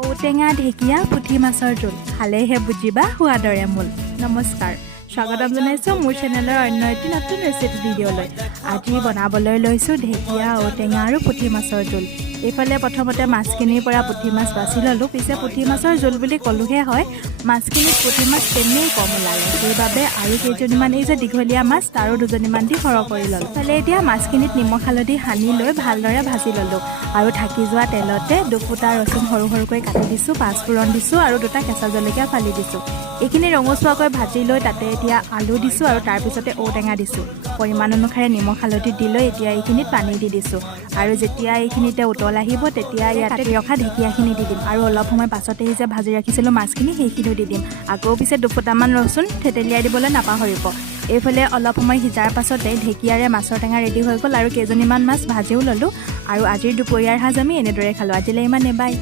ঔটেঙা ঢেকীয়া পুঠি মাছৰ জোল খালেহে বুজিবা সোৱাদৰে মূল। নমস্কাৰ, স্বাগতম জনাইছোঁ মোৰ চেনেলৰ অন্য এটি নতুন ৰেচিপি ভিডিঅ'লৈ। আজি বনাবলৈ লৈছোঁ ঢেকীয়া ঔটেঙা আৰু পুঠি মাছৰ জোল। এইফালে প্ৰথমতে মাছখিনিৰ পৰা পুঠি মাছ বাছি ল'লোঁ। পিছে পুঠি মাছৰ জোল বুলি ক'লোহে হয়, মাছখিনিত পুঠি মাছ তেনেই কম ওলালে, সেইবাবে আৰু কেইজনীমান এই যে দীঘলীয়া মাছ তাৰো দুজনীমান দি সৰহ কৰি ল'লোঁ। ইফালে এতিয়া মাছখিনিত নিমখ হালধি সানি লৈ ভালদৰে ভাজি ল'লোঁ আৰু থাকি যোৱা তেলতে দুফুটা ৰচুন সৰু সৰুকৈ কাটি দিছোঁ, পাঁচফোৰণ দিছোঁ আৰু দুটা কেঁচা জলকীয়া ফালি দিছোঁ। এইখিনি ৰঙচুৱাকৈ ভাজি লৈ তাতে এতিয়া আলু দিছোঁ আৰু তাৰপিছতে ঔটেঙা দিছোঁ। পৰিমাণ অনুসাৰে নিমখ হালধি দি লৈ এতিয়া এইখিনিত পানী দি দিছোঁ আৰু যেতিয়া এইখিনিতে উতল আহিব তেতিয়া ইয়াতে কাটি ৰখা ঢেকীয়াখিনি দি দিম আৰু অলপ সময় পাছতে যে ভাজি ৰাখিছিলোঁ মাছখিনি সেইখিনিও দি দিম। আকৌ পিছে দুফুটামান ৰচুন থেতেলিয়াই দিবলৈ নাপাহৰিব। এইফালে অলপ সময় সিজাৰ পাছতে ঢেকীয়াৰে মাছৰ টেঙা ৰেডি হৈ গ'ল আৰু কেইজনীমান মাছ ভাজিও ল'লোঁ আৰু আজিৰ দুপৰীয়াৰ সাঁজ আমি এনেদৰে খালোঁ। আজিলৈ ইমানে, বাই।